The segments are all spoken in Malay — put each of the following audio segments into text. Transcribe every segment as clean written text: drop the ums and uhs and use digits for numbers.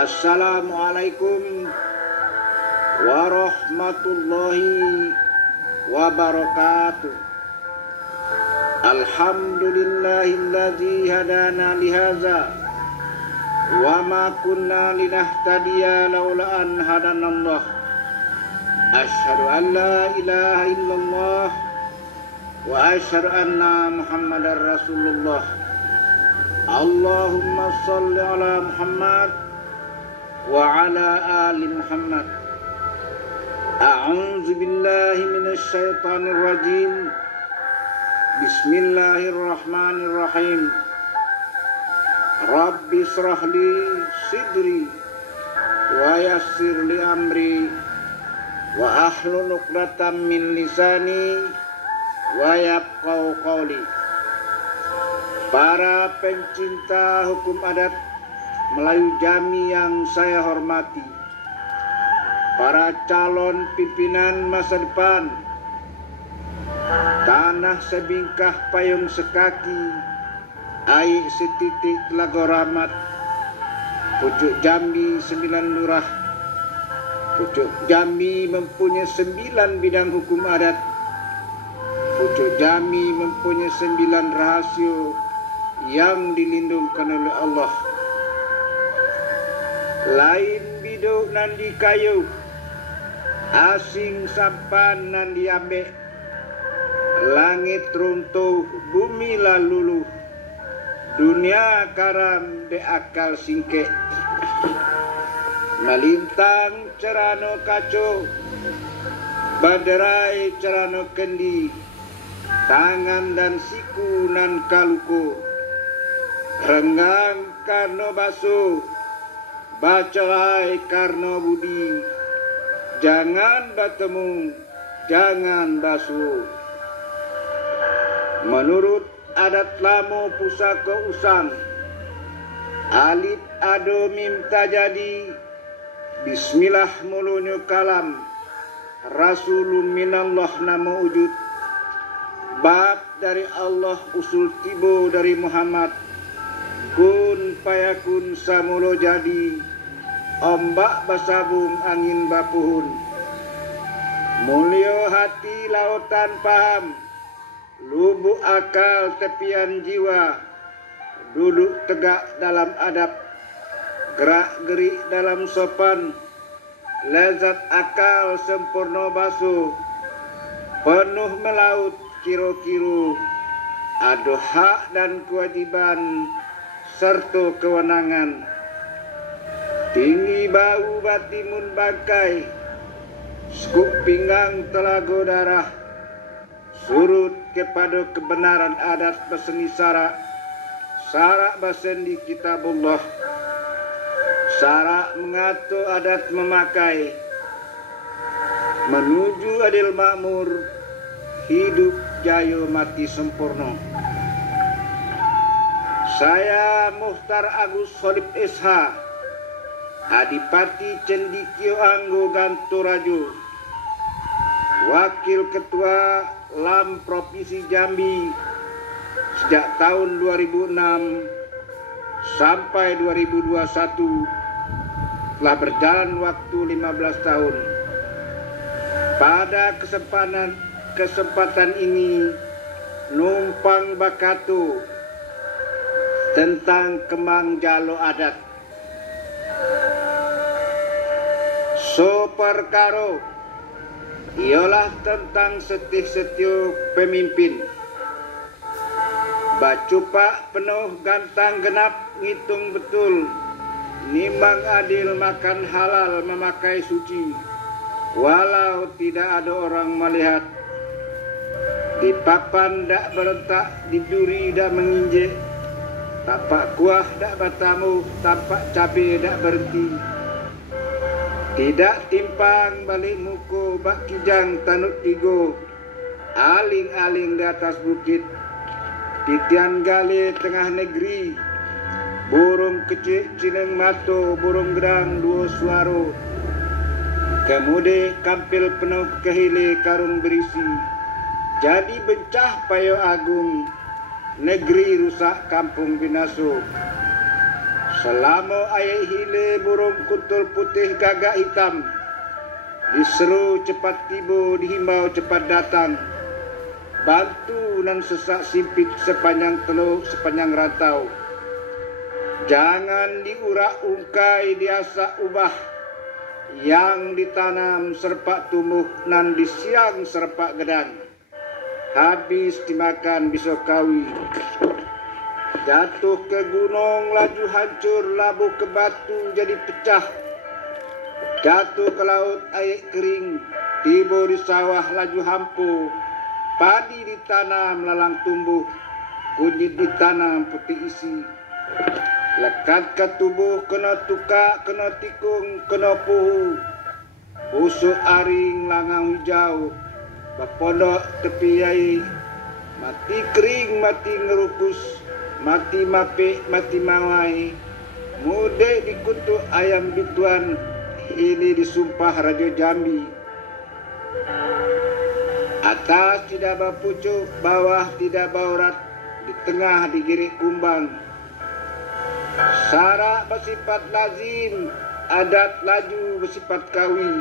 Assalamualaikum warahmatullahi wabarakatuh. Alhamdulillahilladzi hadana lihaza wa ma kunna linahtadiya laula an hadanallah. Asyhadu an la ilaha illallah wa asyhadu anna Muhammadar Rasulullah. Allahumma shalli ala Muhammad wa ala ali Muhammad. A'udzu billahi minasy syaithanir rajim. Bismillahirrahmanirrahim. Rabbi shrah li sidri wa yassir li amri wa ahlul 'uqdatam min lisani wa yafqahu qawli. Para pencinta hukum adat Melayu Jami yang saya hormati, para calon pimpinan masa depan, tanah sebingkah payung sekaki, air setitik Telaga Rahmat, pucuk Jambi 9 lurah. Pucuk Jambi mempunyai 9 bidang hukum adat. Pucuk Jambi mempunyai 9 rahasia yang dilindungkan oleh Allah. Lain biduk nan dikayu, asing sampan nan diambek. Langit runtuh, bumi laluluh, dunia karam de akal singkek. Melintang cerano kaco, baderai cerano kendi, tangan dan siku nan kaluko. Renggang karno baso, bacarai karno budi. Jangan bertemu, jangan basuh. Menurut adat lamo pusaka usang, alit ado minta jadi, bismillah mulunyo kalam, rasulun minallah nama wujud. Bab dari Allah usul tibo dari Muhammad, kun payakun samulo jadi, ombak basabung angin bapuhun. Mulio hati lautan paham, lubuk akal tepian jiwa, duduk tegak dalam adab, gerak gerik dalam sopan, lezat akal sempurna basuh, penuh melaut kiro-kiro, ado hak dan kewajiban serta kewenangan. Tinggi bau batimun bangkai, skup pinggang telaga darah, surut kepada kebenaran adat berseni sarak, sarak besendi kitabullah, sarak mengatur adat memakai, menuju adil makmur, hidup jaya mati sempurna. Saya Muhtar Agus Khalid SH, Adipati Cendikio Anggo Gantorajo, Wakil Ketua LAM Provinsi Jambi sejak tahun 2006 sampai 2021, telah berjalan waktu 15 tahun. Pada kesempatan ini numpang bakatu tentang kemang jalo adat. So perkaro ialah tentang setih-setio pemimpin. Bacupak penuh gantang genap ngitung betul, nimbang adil makan halal memakai suci, walau tidak ada orang melihat. Di papan dak berentak, di duri dak menginjek, tapak kuah dak bertamu, tapak cabai dak berhenti. Tidak timpang balik muko, bak kijang tanut tigo, aling-aling di atas bukit, titian gali tengah negeri, burung kecil cineng mato, burung gedang dua suaro, kemudi kampil penuh kehili karung berisi, jadi bencah payo agung, negeri rusak kampung binaso. Selama ayat hile burung kuntul putih gagak hitam, diseru cepat tiba, dihimbau cepat datang. Bantu nan sesak simpit sepanjang teluk, sepanjang rantau. Jangan diurak ungkai diasak ubah, yang ditanam serpak tumbuh nan disiang serpak gedang. Habis dimakan bisa kawi. Jatuh ke gunung laju hancur, labuh ke batu jadi pecah. Jatuh ke laut air kering, tiba di sawah laju hampu. Padi ditanam lalang tumbuh, kunyit ditanam putih isi. Lekat ke tubuh kena tukak, kena tikung, kena puhu. Busuk aring langang hijau, bapondok tepi yai. Mati kering, mati ngerukus, mati mapik, mati mawai. Mude dikutuk ayam bituan, ini disumpah Raja Jambi. Atas tidak berpucuk, bawah tidak baurat, di tengah digirik kumbang. Syarak bersifat lazim, adat laju bersifat kawi.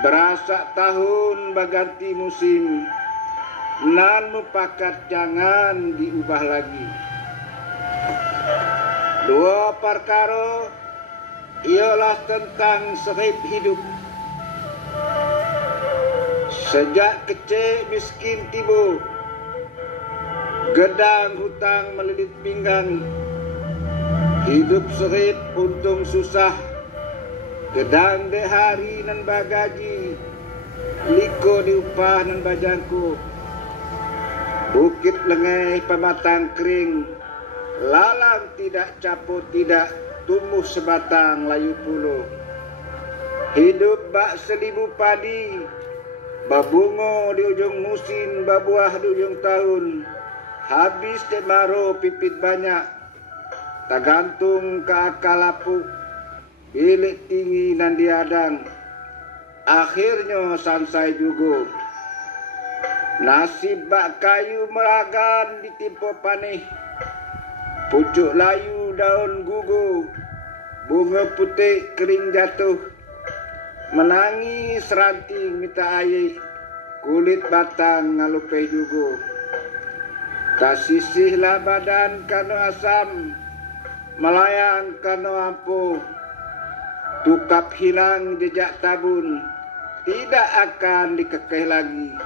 Berasak tahun berganti musim, nan mupakat jangan diubah lagi. Dua perkara ialah tentang sahib hidup. Sejak kecil miskin tiba, gedang hutang melilit pinggang. Hidup serip untung susah, gedang dek hari nan bagaji, liko diupah nan bajangku. Bukit lengai pematang kering, lalang tidak caput tidak, tumbuh sebatang layu puluh. Hidup bak seribu padi, babungo di ujung musim, babuah di ujung tahun. Habis temaro pipit banyak, tak gantung ke akal lapuk, bilik tinggi dan diadang. Akhirnya sansai juga. Nasib bak kayu meragan ditimpa panih, pucuk layu daun gugur, bunga putih kering jatuh. Menangis ranting minta air, kulit batang ngalupai juga. Kasisihlah badan kano asam, melayang kano ampuh. Tukap hilang jejak tabun, tidak akan dikekeh lagi.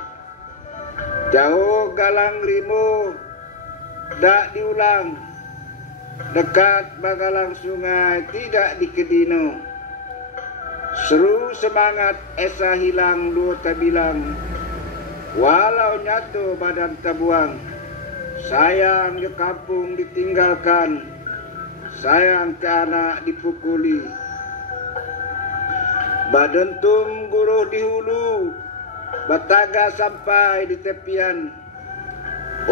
Jauh galang rimu, dak diulang. Dekat bagalang sungai, tidak dikedino. Seru semangat esa hilang dua tabilang, walau nyatu badan tabuang. Sayang di kampung ditinggalkan, sayang ke anak dipukuli. Badentum guruh di hulu, bataga sampai di tepian.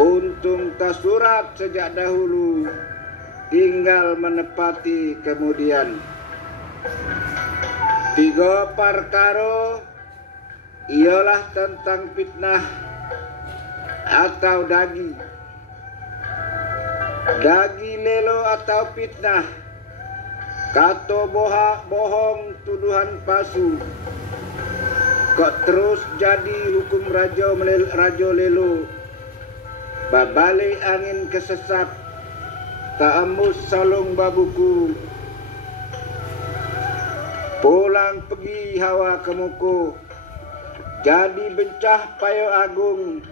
Untung tak surat sejak dahulu, tinggal menepati kemudian. Tiga perkara ialah tentang fitnah atau dagi. Dagi lelo atau fitnah, kata bohong, tuduhan palsu. Kok terus jadi hukum raja lelo. Babalik angin kesesat, tak embus salung babuku. Pulang pergi hawa kemuku, jadi bencah payo agung,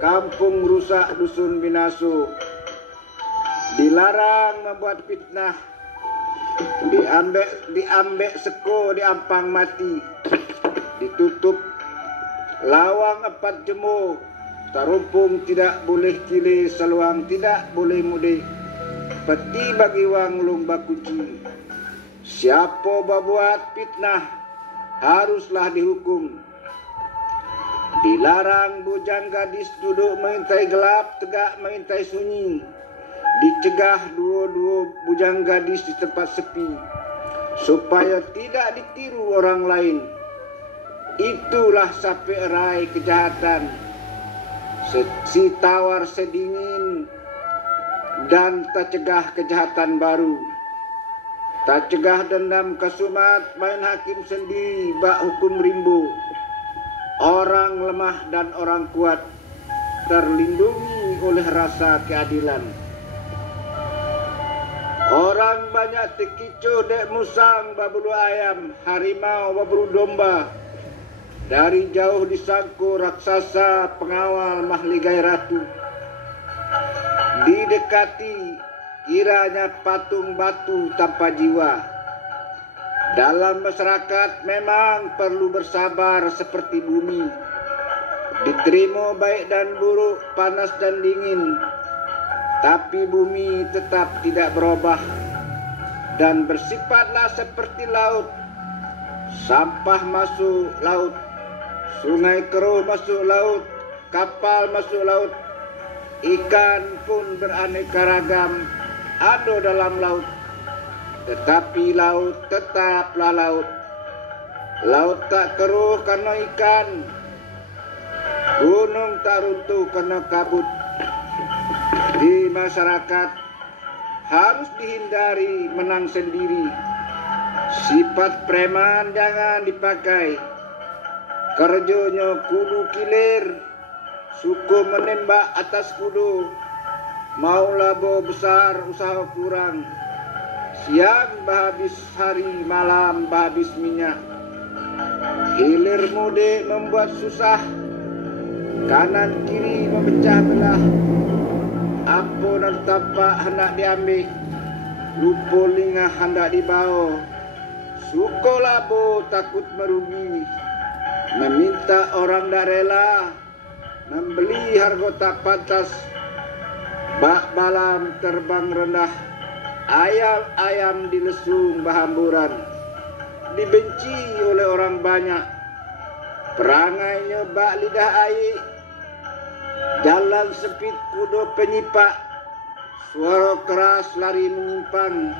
kampung rusak dusun binasu. Dilarang membuat fitnah, diambek seko diampang mati, ditutup lawang 4 jemur, tarumpung tidak boleh kile, seluang tidak boleh mudik, peti bagi wang lumba kunci. Siapa berbuat fitnah haruslah dihukum. Dilarang bujang gadis duduk mengintai gelap, tegak mengintai sunyi. Dicegah dua-dua bujang gadis di tempat sepi, supaya tidak ditiru orang lain. Itulah sapi erai kejahatan. Si tawar sedingin, dan tak cegah kejahatan baru. Tak cegah dendam kesumat, main hakim sendiri bak hukum rimbu. Orang lemah dan orang kuat terlindungi oleh rasa keadilan. Orang banyak terkicu dek musang babulu ayam, harimau babulu domba. Dari jauh disangku raksasa pengawal mahligai ratu. Didekati kiranya patung batu tanpa jiwa. Dalam masyarakat memang perlu bersabar seperti bumi. Diterima baik dan buruk, panas dan dingin. Tapi bumi tetap tidak berubah dan bersifatlah seperti laut. Sampah masuk laut, sungai keruh masuk laut, kapal masuk laut, ikan pun beraneka ragam ada dalam laut. Tetapi laut tetaplah laut. Laut tak keruh karena ikan, gunung tak runtuh karena kabut. Di masyarakat harus dihindari menang sendiri. Sifat preman jangan dipakai. Kerjanya kudu kilir, suku menembak atas kudu. Mau labo besar usaha kurang. Siang habis hari, malam habis minyak. Hilir mudik membuat susah, kanan kiri memecah belah. Apa dan tapak hendak diambil, lupa lingah hendak dibawa. Suka labo takut merugi, meminta orang tak rela, membeli harga tak pantas. Bak balam terbang rendah, ayam-ayam dilesung berhamburan. Dibenci oleh orang banyak, perangainya bak lidah air. Jalan sempit kuda penyipak, suara keras lari menyimpang.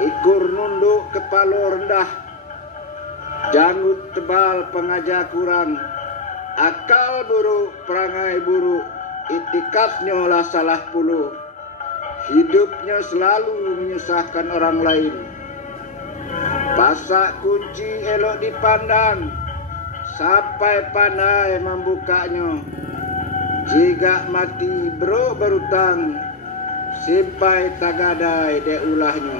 Ekor nunduk kepala rendah, janggut tebal pengajar kurang. Akal buruk, perangai buruk, itikadnya lah salah puluh. Hidupnya selalu menyusahkan orang lain. Pasak kunci elok dipandang, sampai pandai membukanya. Jika mati bro berutang, simpai tagadai de ulahnya.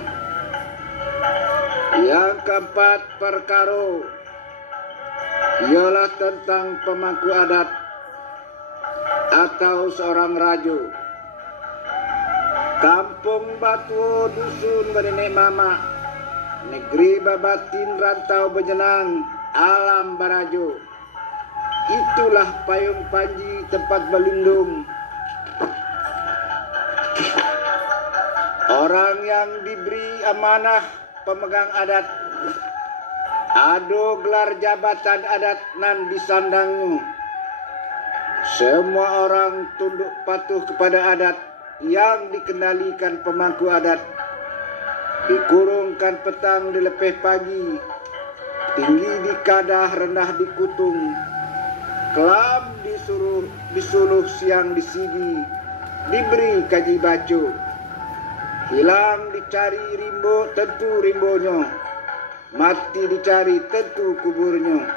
Yang keempat perkara ialah tentang pemangku adat atau seorang raja. Kampung Batu dusun benenek mama, negeri babatin rantau berjenang, alam barajo. Itulah payung panji tempat berlindung. Orang yang diberi amanah pemegang adat, ada gelar jabatan adat nan disandangnya. Semua orang tunduk patuh kepada adat yang dikendalikan pemangku adat. Dikurungkan petang dilepeh pagi, tinggi di kadah rendah di kutung. Kelam disuluh siang disigi, diberi kaji baco. Hilang dicari rimbo, tentu rimbonya. Mati dicari, tentu kuburnya.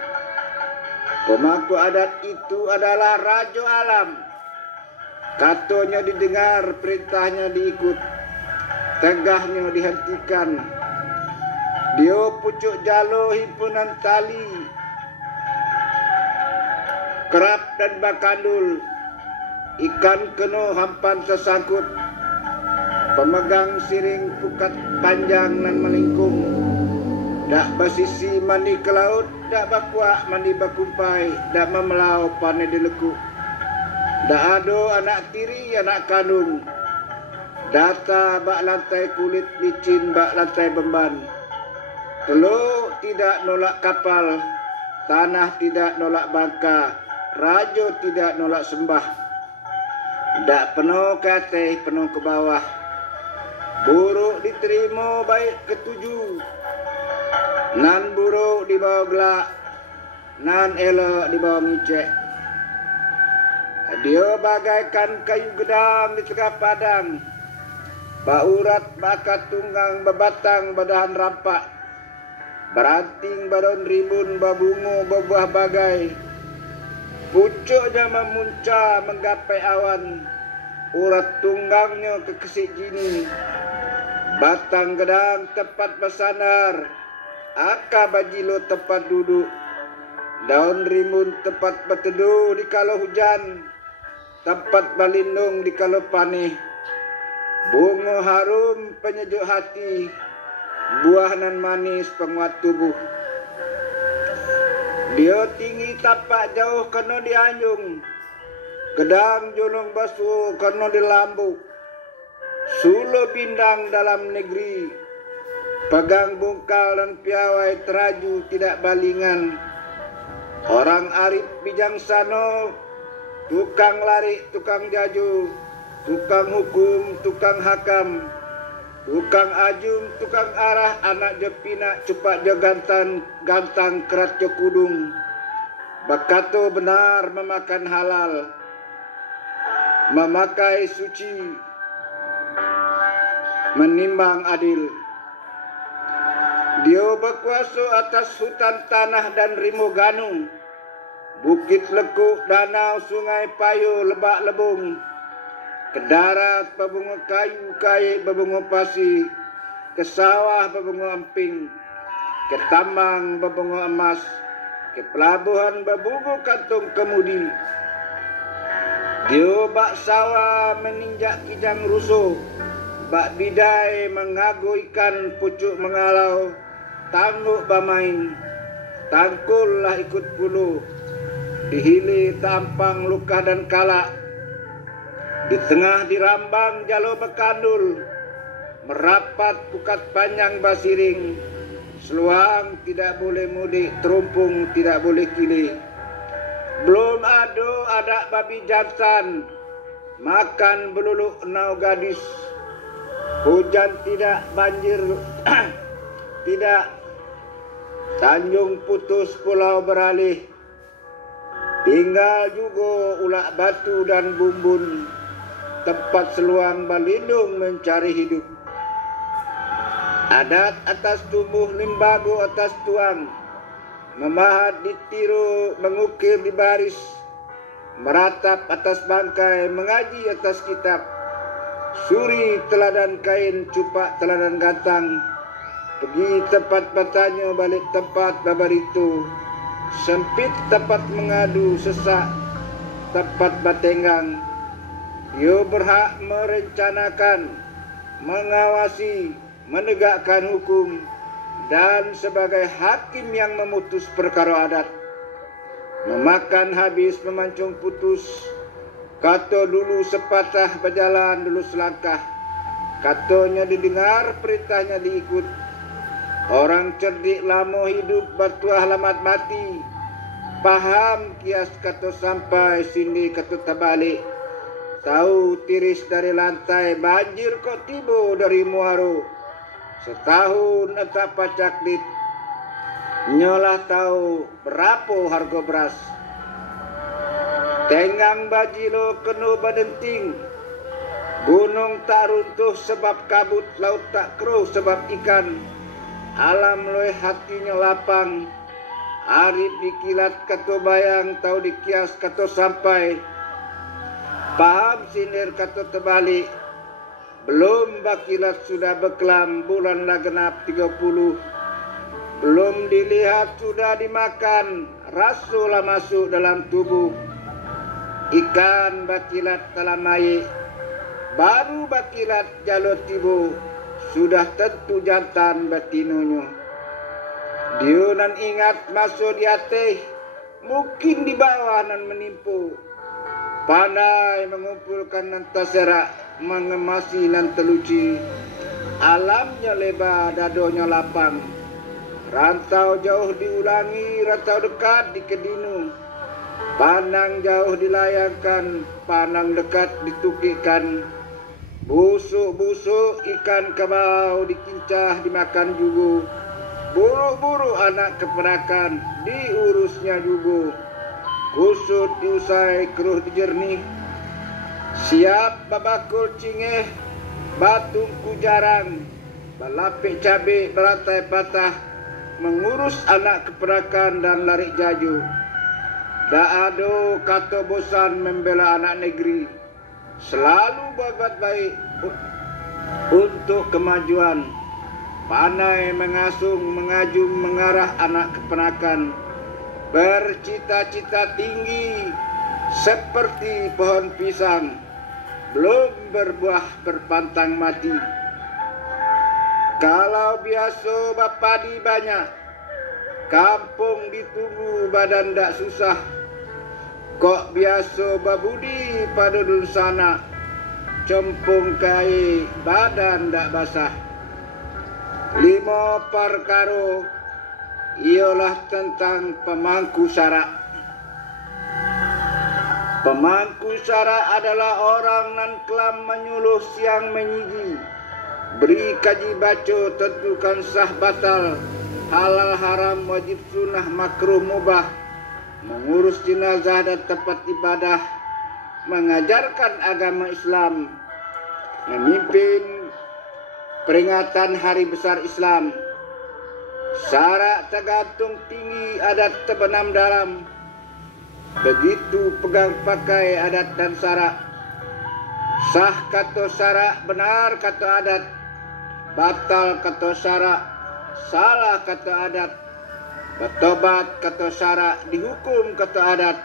Pemangku adat itu adalah raja alam. Katanya didengar, perintahnya diikut, tegahnya dihentikan. Dia pucuk jalo himpunan tali, kerap dan bakandul, ikan keno hampan tersangkut. Pemegang siring pukat panjang nan melingkung. Dak basisi mandi ke laut, dak bakuak mandi bakumpai, dak memelau pane dilekuk. Dak ada anak tiri anak kandung. Data bak lantai kulit licin bak lantai beban. Teluk tidak nolak kapal, tanah tidak nolak bangka, raja tidak nolak sembah. Dak penuh ke atas, penuh ke bawah. Buruk diterima baik ketujuh. Nan buruk dibawa gelak, nan elok dibawa ngicek. Dia bagaikan kayu gedang di tengah padang. Baurat bakat tunggang bebatang badahan rampak, beranting badon rimbun babungu bebuah bagai, pucuknya memunca menggapai awan, urat tunggangnya kekesik jini, batang gedang tempat bersandar, akar bajilo tempat duduk, daun rimbun tempat berteduh di kalau hujan, tempat berlindung di kalau panih, bunga harum penyejuk hati, buah nan manis penguat tubuh. Dia tinggi tapak jauh kena dianjung, gedang julung basuh kena dilambuk, suluh bindang dalam negeri, pegang bungkal dan piawai teraju tidak balingan. Orang arif bijang sano, tukang lari, tukang jaju, tukang hukum, tukang hakam, tukang ajung, tukang arah, anak je pinak, cepat je gantang kerat je kudung. Bakato benar memakan halal, memakai suci, menimbang adil. Dia berkuasa atas hutan tanah dan rimu ganung, bukit lekuk, danau, sungai, payu, lebak lebung, ke darat berbunga kayu, kaik berbunga pasi, ke sawah berbunga emping, ke tambang berbunga emas, ke pelabuhan berbunga kantung kemudi. Dia bak sawah meninjak kijang rusuh, bak bidai mengagu ikan pucuk mengalau, tangguk bamain, tangkullah ikut puluh, dihili tampang luka dan kalak, di tengah dirambang jalo bekandul, merapat pukat panjang basiring, seluang tidak boleh mudik, terumpung tidak boleh kilih. Belum ada babi jantan, makan beluluk nau gadis, hujan tidak, banjir tidak, tanjung putus pulau beralih, tinggal juga ulak batu dan bumbun, tempat seluang berlindung mencari hidup. Adat atas tumbuh, limbago atas tuang, memahat ditiru, mengukir di baris, meratap atas bangkai, mengaji atas kitab, suri teladan kain, cupak teladan gantang, pergi tempat bertanya, balik tempat babaritu, sempit tempat mengadu, sesak tempat bertenggang. Dia berhak merencanakan, mengawasi, menegakkan hukum, dan sebagai hakim yang memutus perkara adat, memakan habis, memancung putus, kata dulu sepatah berjalan dulu selangkah, katanya didengar, perintahnya diikut. Orang cerdik lama hidup bertuah lamat mati, paham kias kata sampai, sini kata terbalik, tahu tiris dari lantai, banjir kok tiba dari muaro, setahun entah pacak dit, nyolah tahu berapa harga beras. Tenggang bajilo kena badenting, gunung tak runtuh sebab kabut, laut tak keruh sebab ikan, alam loe hatinya lapang, arif dikilat kata bayang, tahu dikias kata sampai, paham sinir kata terbalik, belum bakilat sudah berkelam, bulan lah genap 30, belum dilihat sudah dimakan, rasulah masuk dalam tubuh, ikan bakilat dalam air, baru bakilat jalur tibu, sudah tentu jantan betinunya. Dia nan ingat masuk di hati, mungkin di bawah nan menimpu, pandai mengumpulkan nan terserak, mengemasi nan teluci, alamnya lebar, dadonya lapang, rantau jauh diulangi, rantau dekat dikedinu, pandang jauh dilayangkan, pandang dekat ditukikkan, busuk-busuk ikan kabau dikincah dimakan juga, buru-buru anak keperakan diurusnya juga, kusut diusai keruh dijernih, siap babakul cingeh, batungku jarang, balapik cabai berantai patah, mengurus anak keponakan dan lari jaju. Tak ada kata bosan membela anak negeri, selalu berbuat baik untuk kemajuan, pandai mengasung, mengajung, mengarah anak keponakan, bercita-cita tinggi seperti pohon pisang, belum berbuah berpantang mati. Kalau biasa bapadi banyak, kampung ditunggu badan dak susah. Kok biasa babudi pada dun sana, cempung kai badan dak basah. 5 perkara ialah tentang pemangku syarak. Pemangku syarak adalah orang nan kelam menyuluh siang menyigi, beri kaji baca tentukan sah batal, halal haram wajib sunnah makruh mubah, mengurus jenazah dan tempat ibadah, mengajarkan agama Islam, memimpin peringatan hari besar Islam. Syarak tergantung tinggi adat terbenam dalam, begitu pegang pakai adat dan syarak. Sah kata syarak, benar kata adat, batal kata syarak, salah kata adat, bertobat kata syarak, dihukum kata adat.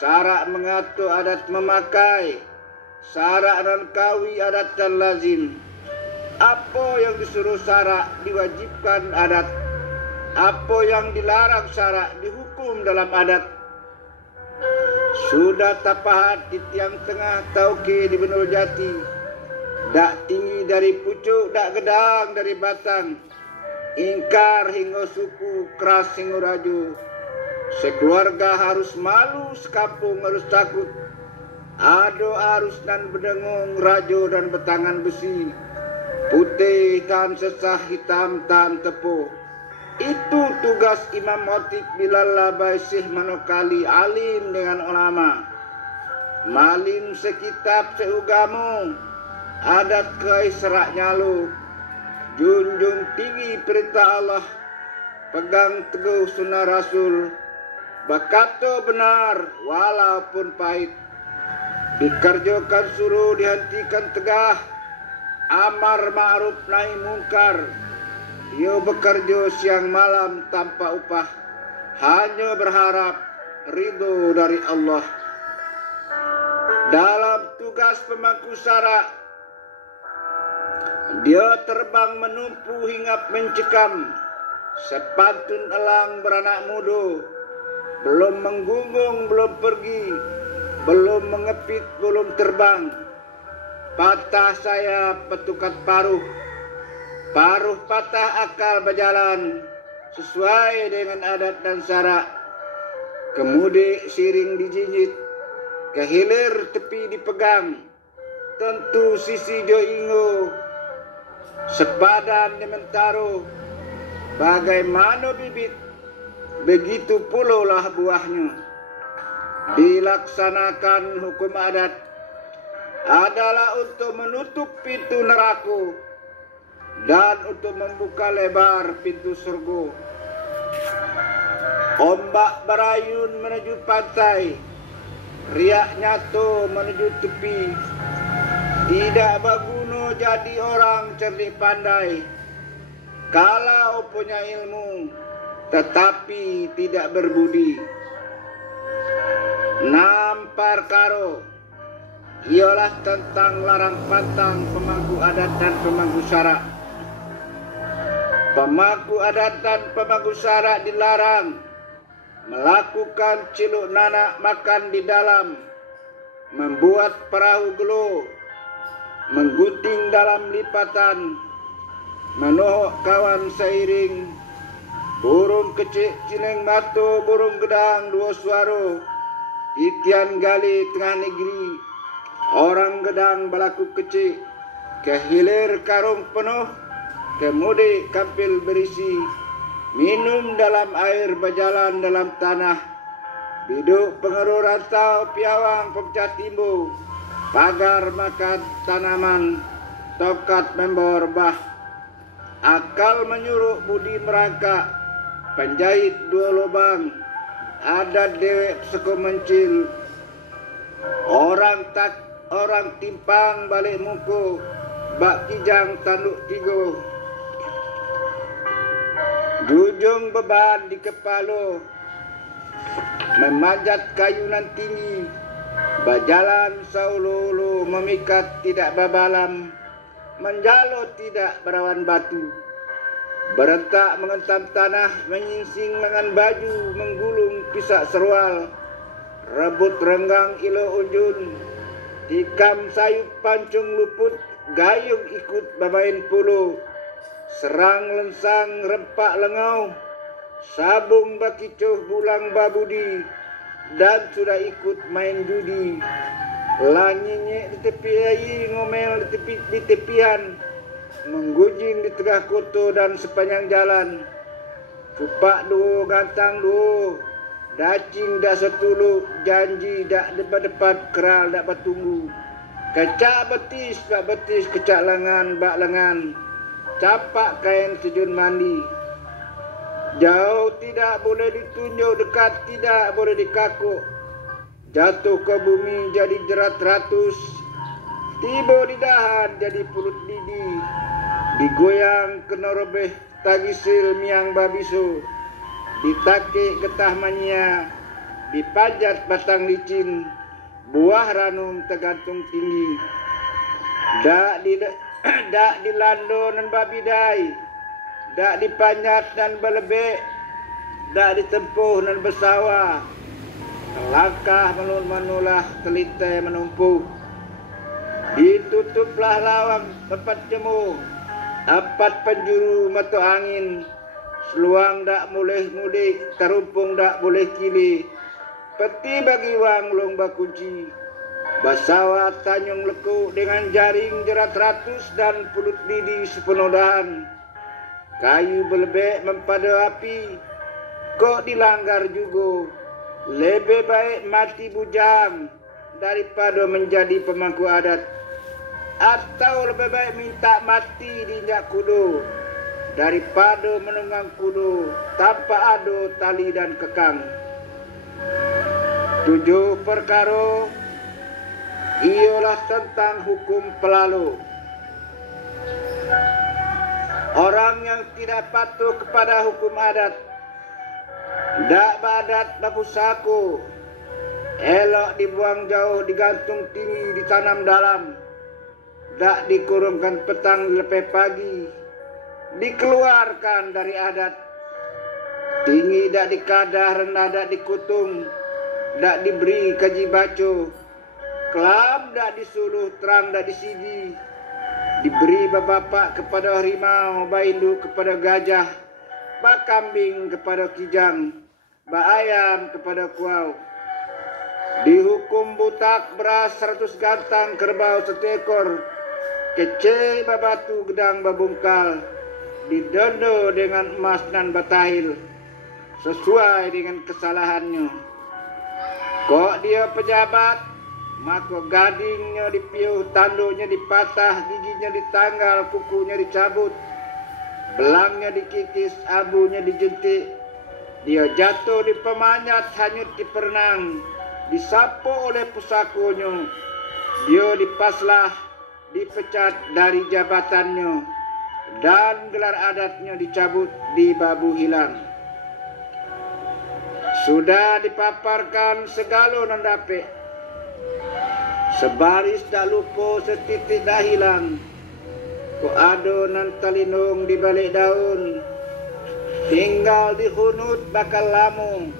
Syarak mengatur adat memakai, syarak dan kawi adat dan lazim. Apa yang disuruh syarak diwajibkan adat, apa yang dilarang syarak dihukum dalam adat. Sudah tapahat di tiang tengah tauke di Benul Jati, dak tinggi dari pucuk, dak gedang dari batang, ingkar hingga suku, keras hingga raju. Sekeluarga harus malu, sekampung harus takut. Ado arus dan berdengung, rajo dan betangan besi, putih tan sesah, hitam tan tepuh. Itu tugas Imam Khotib Bilal Labai Syekh Manokali, alim dengan ulama, malim sekitab seugamu, adat kai serak nyalu, junjung tinggi perintah Allah, pegang teguh sunnah Rasul, berkata benar walaupun pahit, dikerjakan suruh dihentikan tegah, amar ma'ruf nahi mungkar. Dia bekerja siang malam tanpa upah, hanya berharap ridho dari Allah. Dalam tugas pemangku syarak, dia terbang menumpu hingga mencekam, sepantun elang beranak muda, belum menggunggung, belum pergi, belum mengepit, belum terbang. Patah sayap petukat paruh, paruh patah akal berjalan sesuai dengan adat dan syarak. Kemudi siring dijinjit, kehilir tepi dipegang, tentu sisi joingo, sepadan dimentaruh. Bagaimana bibit, begitu pula lah buahnya. Dilaksanakan hukum adat adalah untuk menutup pintu neraka dan untuk membuka lebar pintu surga. Ombak berayun menuju pantai, riak nyatu menuju tepi. Tidak berguna jadi orang cerdik pandai kalau punya ilmu tetapi tidak berbudi. 6 perkara ialah tentang larang pantang pemangku adat dan pemangku syarak. Pemangku adat dan pemangku syarak dilarang melakukan ciluk nanak makan di dalam, membuat perahu gelo, menggunting dalam lipatan, menohok kawan seiring, burung kecil cileng matu, burung gedang dua suara, titian gali tengah negeri, orang gedang balaku kecil, kehilir karung penuh, kemudi kampil berisi, minum dalam air berjalan dalam tanah, biduk pengeruh rantau piawang pemecah timbu, pagar makan tanaman, tokat membawa rebah, akal menyuruh budi merangkak, penjahit dua lubang, adat dewek seko mencil, orang timpang balik muko, bak kijang tanduk tigo, jujung beban di kepala, memanjat kayunan tinggi, berjalan saululu memikat tidak babalam, menjalo tidak berawan batu, berentak mengentam tanah, menyingsing lengan baju, menggulung pisak serwal, rebut renggang ilo unjun, tikam sayup pancung luput, gayung ikut babain puluh, serang lensang rempak lengau, sabung bakicuh bulang babudi, dan sudah ikut main judi. Lanyinyek di tepi air, ngomel di tepian, menggujing di tengah kota dan sepanjang jalan. Kupak duo, gantang duo, dacing dak setulu, janji dak depan-depan, keral dak bertunggu. Kecak betis, kecak lengan, bak lengan, capak kain sejun mandi. Jauh tidak boleh ditunjuk, dekat tidak boleh dikakuk. Jatuh ke bumi jadi jerat ratus, tiba di dahan jadi pulut lidi, digoyang kena rebeh tagisil miang babiso, ditakik getah mania, dipajat batang licin, buah ranum tergantung tinggi. Dak dilando dan babidai, dak dipanjat dan belebek, dak ditempuh dan bersawah. Langkah menulah telite menumpu, ditutuplah lawang tempat jemu, empat penjuru mata angin, seluang dak boleh mudik, terumpung dak boleh kili, peti bagi wang lomba kunci, basawa tanyung leku dengan jaring jerat ratus dan pulut lidi sepenuh dahan, kayu belebek mempada api, kok dilanggar juga. Lebih baik mati bujang daripada menjadi pemangku adat, atau lebih baik minta mati diinjak kudu daripada menunggang kudu tanpa ado tali dan kekang. 7 perkara ialah tentang hukum pelalu. Orang yang tidak patuh kepada hukum adat, dak badat bapusaku, elok dibuang jauh, digantung tinggi, ditanam dalam, dak dikurungkan petang lepas pagi, dikeluarkan dari adat. Tinggi dak dikadah, rendah dak dikutung, dak diberi kaji baco, kelam dak disuluh, terang dak disigi, diberi bapak kepada harimau, baindu kepada gajah, bakambing kepada kijang, ayam kepada kuau. Dihukum butak beras 100 gantang, kerbau setekor, kece babatu gedang babungkal, didenda dengan emas dan batahil sesuai dengan kesalahannya. Kok dia pejabat, maka gadingnya dipiuh, tanduknya dipatah, giginya ditanggal, kukunya dicabut, belangnya dikikis, abunya dijentik. Dia jatuh di pemanjat, hanyut di perenang, disapu oleh pusakunya. Dia dipaslah, dipecat dari jabatannya, dan gelar adatnya dicabut, dibabu hilang. Sudah dipaparkan segala nandapek, sebaris tak lupa, setitik dah hilang. Ko ado nan talinung di balik daun, tinggal di hunut bakal lamu,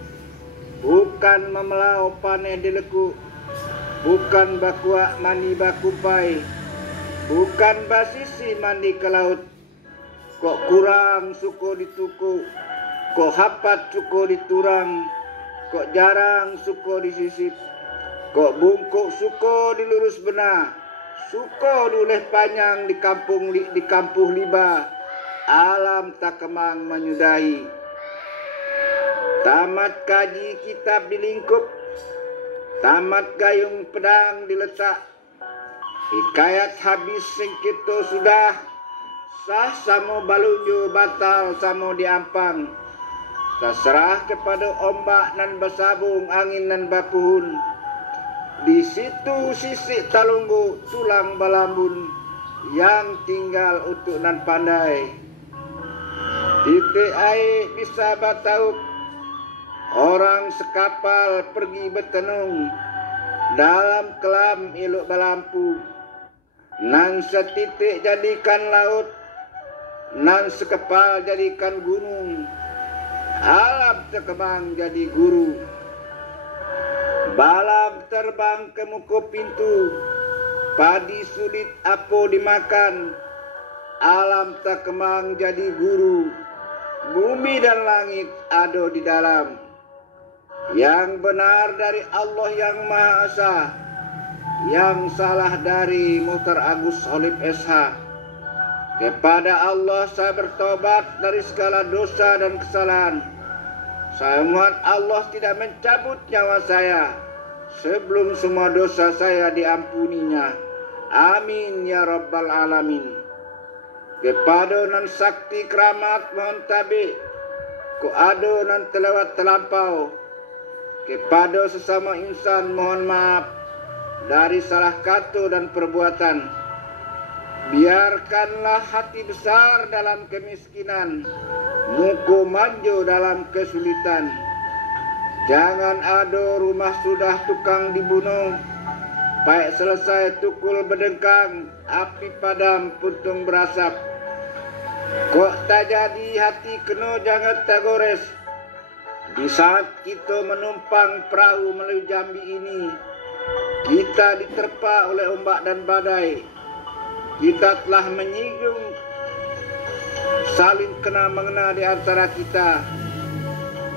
bukan memelau paneh di leku, bukan bakuak mandi bakupai, bukan basisi mandi ke laut. Kok kurang suko dituku, kok hapat suko diturang, kok jarang suko disisip, kok bungkuk suko dilurus benah, suko duleh panjang di kampuh liba, alam tak kemang menyudahi. Tamat kaji kitab dilingkup, tamat gayung pedang diletak, hikayat habis sing kita sudah sah samo balunju batal samo diampang. Terserah kepada ombak nan bersabung angin nan bapuhun. Di situ sisik talunggu tulang balambun yang tinggal untuk nan pandai. Titik air bisa batauk, orang sekapal pergi bertenung dalam kelam elok balampu. Nan setitik jadikan laut, nan sekepal jadikan gunung. Alam terkembang jadi guru. Balam terbang ke muka pintu, padi sulit apa dimakan. Alam terkembang jadi guru. Bumi dan langit ada di dalam. Yang benar dari Allah yang Maha Esa, yang salah dari Muhtar Agus Holib SH. Kepada Allah saya bertobat dari segala dosa dan kesalahan. Saya mohon Allah tidak mencabut nyawa saya sebelum semua dosa saya diampuninya. Amin ya Rabbal Alamin. Kepada nan sakti keramat mohon tabi, ku ado nan terlewat terlampau. Kepada sesama insan mohon maaf dari salah kata dan perbuatan. Biarkanlah hati besar dalam kemiskinan, muka manjo dalam kesulitan. Jangan ada rumah sudah tukang dibunuh, baik selesai tukul berdengkang, api padam puntung berasap. Kok tak jadi hati kena jangan tak gores. Di saat kita menumpang perahu melalui Jambi ini, kita diterpa oleh ombak dan badai. Kita telah menyinggung, saling kena mengena di antara kita.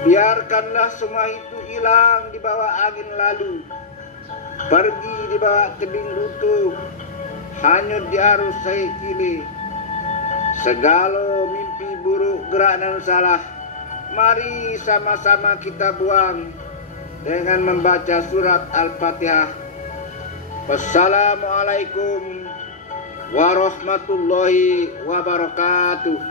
Biarkanlah semua itu hilang di bawah angin lalu, pergi di bawah tebing runtuh, hanyut di arus saya kili. Segala mimpi buruk, gerak dan salah, mari sama-sama kita buang dengan membaca surat Al-Fatihah. Wassalamualaikum warahmatullahi wabarakatuh.